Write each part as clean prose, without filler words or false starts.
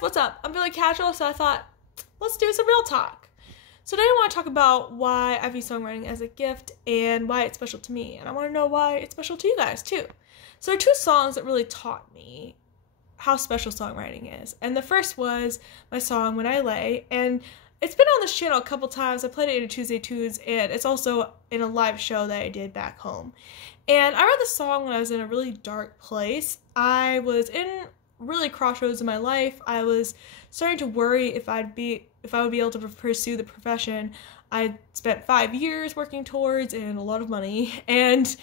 What's up? I'm feeling casual, so I thought, let's do some real talk. So today I want to talk about why I view songwriting as a gift and why it's special to me. And I want to know why it's special to you guys, too. So there are two songs that really taught me how special songwriting is. And the first was my song, When I Lay. And it's been on this channel a couple times. I played it in a Tuesday Tunes, and it's also in a live show that I did back home. And I wrote this song when I was in a really dark place. I was in really crossroads in my life. I was starting to worry if I would be able to pursue the profession I'd spent 5 years working towards and a lot of money, and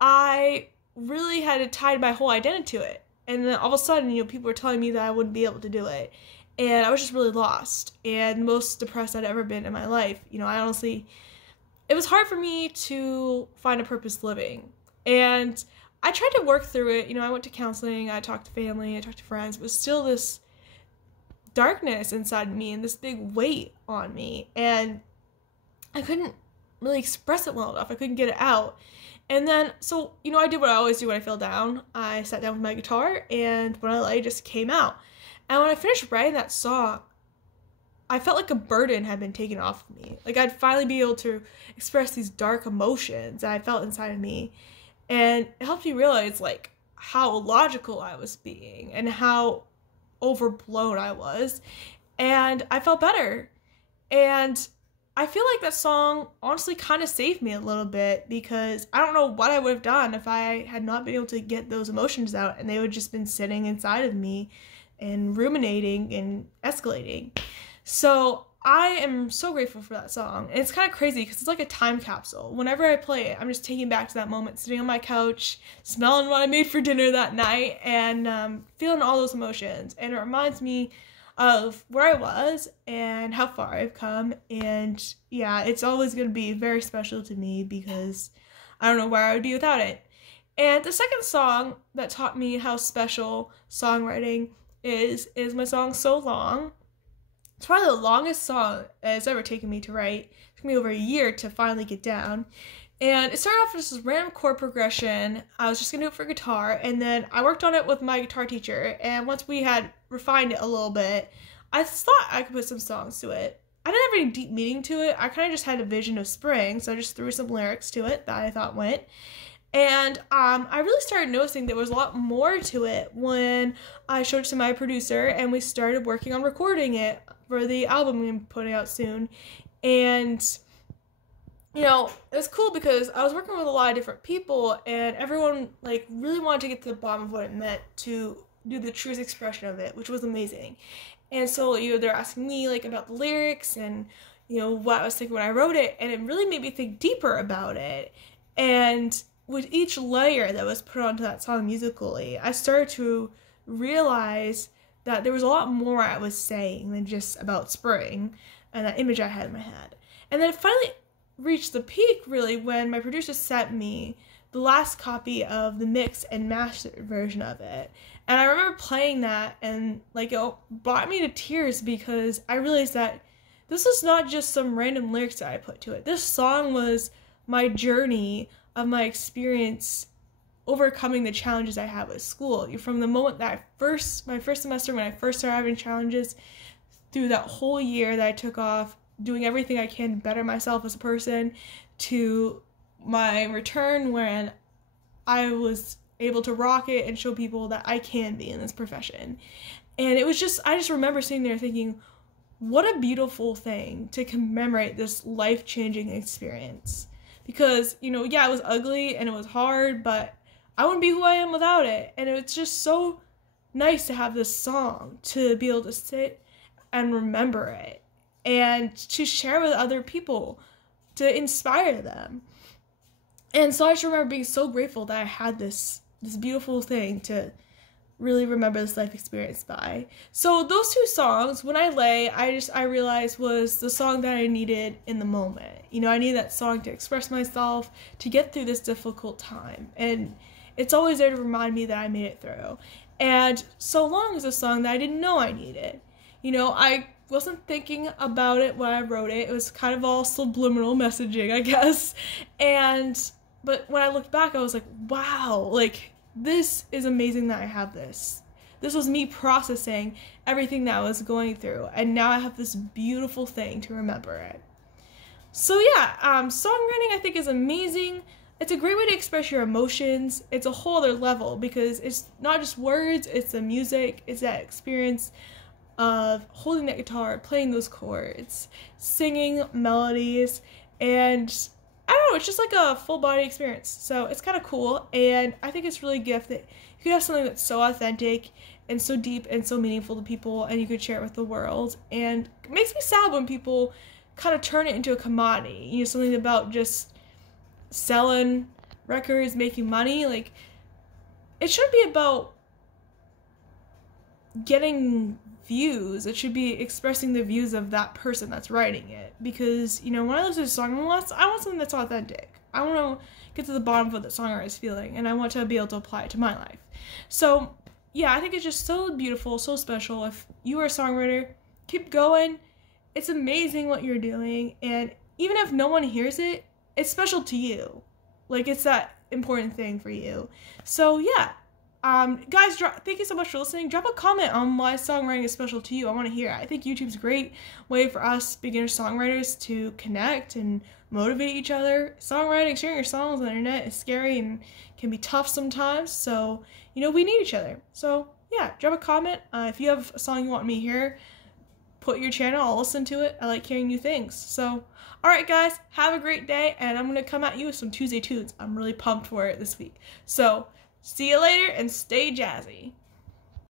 I really had to tie my whole identity to it. And then all of a sudden, people were telling me that I wouldn't be able to do it, and I was just really lost and most depressed I'd ever been in my life. It was hard for me to find a purpose living, and I tried to work through it. I went to counseling, I talked to family, I talked to friends, but still this darkness inside me and this big weight on me, and I couldn't really express it well enough. I couldn't get it out. And then, so, I did what I always do when I feel down. I sat down with my guitar, and When I Lay just came out. And when I finished writing that song, I felt like a burden had been taken off of me. Like I'd finally be able to express these dark emotions that I felt inside of me. And it helped me realize, how illogical I was being and how overblown I was. And I felt better. And I feel like that song honestly kind of saved me a little bit, because I don't know what I would have done if I had not been able to get those emotions out, and they would just been sitting inside of me and ruminating and escalating. So I am so grateful for that song. And it's kind of crazy because it's like a time capsule. Whenever I play it, I'm just taking back to that moment, sitting on my couch, smelling what I made for dinner that night, and feeling all those emotions. And it reminds me of where I was and how far I've come. And yeah, it's always going to be very special to me because I don't know where I would be without it. And the second song that taught me how special songwriting is my song So Long. It's probably the longest song it's ever taken me to write. It took me over a year to finally get down. And it started off as this random chord progression. I was just going to do it for guitar, and then I worked on it with my guitar teacher, and once we had refined it a little bit, I thought I could put some songs to it. I didn't have any deep meaning to it. I kind of just had a vision of spring, so I just threw some lyrics to it that I thought went. And I really started noticing there was a lot more to it when I showed it to my producer, and we started working on recording it for the album I'm putting out soon. And it was cool because I was working with a lot of different people, and everyone really wanted to get to the bottom of what it meant to do the truest expression of it, which was amazing. And so they're asking me about the lyrics and what I was thinking when I wrote it, and it really made me think deeper about it. And with each layer that was put onto that song musically, I started to realize that there was a lot more I was saying than just about spring and that image I had in my head. And then it finally reached the peak, really, when my producer sent me the last copy of the mixed and mastered version of it. And I remember playing that, and it brought me to tears, because I realized that this is not just some random lyrics that I put to it. This song was my journey of my experience overcoming the challenges I had with school. From the moment that my first semester, when I first started having challenges, through that whole year that I took off, doing everything I can to better myself as a person, to my return when I was able to rock it and show people that I can be in this profession. And it was I just remember sitting there thinking, what a beautiful thing to commemorate this life-changing experience. Because, it was ugly and it was hard, but I wouldn't be who I am without it. And it's just so nice to have this song, to be able to sit and remember it, and to share with other people, to inspire them. And so I just remember being so grateful that I had this beautiful thing to really remember this life experience by. So those two songs, When I Lay, I realized was the song that I needed in the moment. I needed that song to express myself, to get through this difficult time. And it's always there to remind me that I made it through. And So Long is a song that I didn't know I needed. I wasn't thinking about it when I wrote it. It was kind of all subliminal messaging, I guess. But when I looked back, I was like, wow, this is amazing that I have this This was me processing everything that I was going through, and now I have this beautiful thing to remember it. So yeah, songwriting I think is amazing. It's a great way to express your emotions. It's a whole other level because it's not just words, it's the music, it's that experience of holding that guitar, playing those chords, singing melodies, and I don't know, it's just like a full body experience. So it's kind of cool, and I think it's really a gift that you could have something that's so authentic and so deep and so meaningful to people, and you could share it with the world. And it makes me sad when people kind of turn it into a commodity, you know, something about just selling records, making money. Like, it shouldn't be about getting views. It should be expressing the views of that person that's writing it. Because, you know, when I listen to a song, I want something that's authentic. I want to get to the bottom of what the songwriter is feeling, and I want to be able to apply it to my life. So yeah, I think it's just so beautiful, so special. If you are a songwriter, keep going. It's amazing what you're doing, and even if no one hears it, it's special to you. Like, it's that important thing for you. So yeah, guys, thank you so much for listening. Drop a comment on why songwriting is special to you. I want to hear it. I think YouTube's a great way for us beginner songwriters to connect and motivate each other. Songwriting, sharing your songs on the internet is scary and can be tough sometimes. So, you know, we need each other. So yeah, drop a comment. If you have a song you want me to hear, put your channel, I'll listen to it. I like hearing new things. So, alright guys, have a great day, and I'm going to come at you with some Tuesday tunes. I'm really pumped for it this week. So, see you later, and stay jazzy.